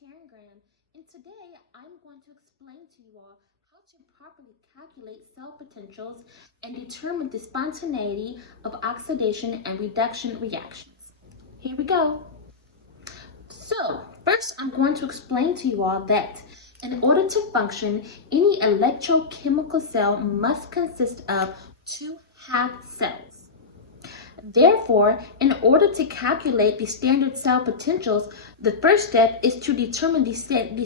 Tangram, and today I'm going to explain to you all how to properly calculate cell potentials and determine the spontaneity of oxidation and reduction reactions. Here we go. So, first I'm going to explain to you all that in order to function, any electrochemical cell must consist of two half cells. Therefore, in order to calculate the standard cell potentials, the first step is to determine the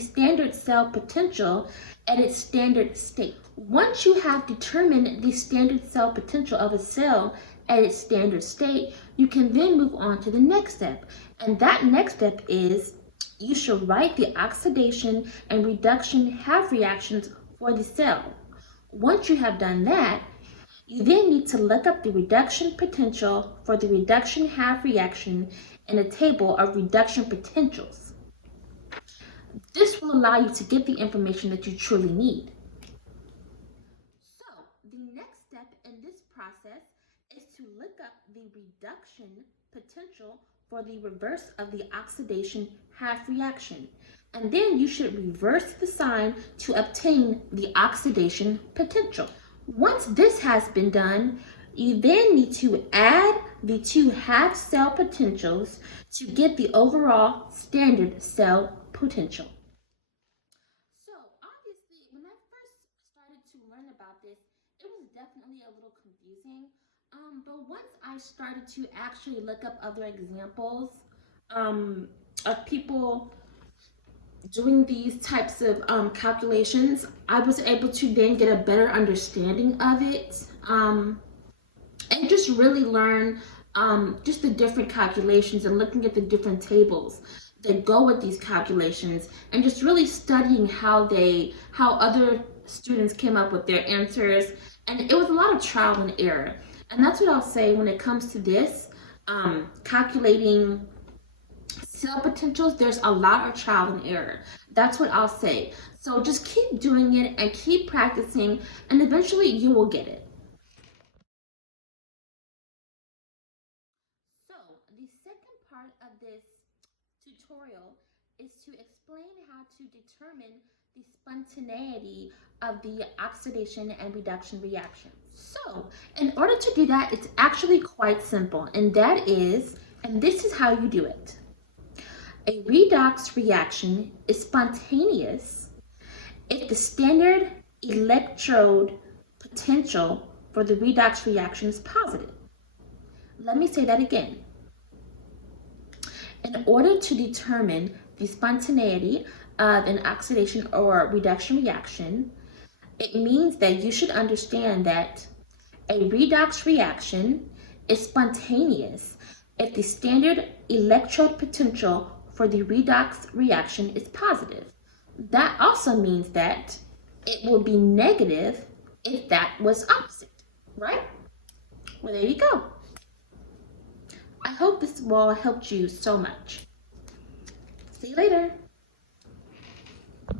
standard cell potential at its standard state. Once you have determined the standard cell potential of a cell at its standard state, you can then move on to the next step. And that next step is you should write the oxidation and reduction half reactions for the cell. Once you have done that, you then need to look up the reduction potential for the reduction half reaction in a table of reduction potentials. This will allow you to get the information that you truly need. So, the next step in this process is to look up the reduction potential for the reverse of the oxidation half reaction. And then you should reverse the sign to obtain the oxidation potential. Once this has been done, you then need to add the two half cell potentials to get the overall standard cell potential. So obviously, when I first started to learn about this, it was definitely a little confusing. But once I started to actually look up other examples of people doing these types of calculations, I was able to then get a better understanding of it and just really learn just the different calculations and looking at the different tables that go with these calculations and just really studying how other students came up with their answers. And it was a lot of trial and error. And that's what I'll say when it comes to this, calculating cell potentials, there's a lot of trial and error. That's what I'll say. So just keep doing it and keep practicing, and eventually you will get it. So the second part of this tutorial is to explain how to determine the spontaneity of the oxidation and reduction reaction. So in order to do that, it's actually quite simple, and this is how you do it. A redox reaction is spontaneous if the standard electrode potential for the redox reaction is positive. Let me say that again. In order to determine the spontaneity of an oxidation or reduction reaction, it means that you should understand that a redox reaction is spontaneous if the standard electrode potential for the redox reaction is positive. That also means that it will be negative if that was opposite, right? Well, there you go. I hope this will help you so much. See you later.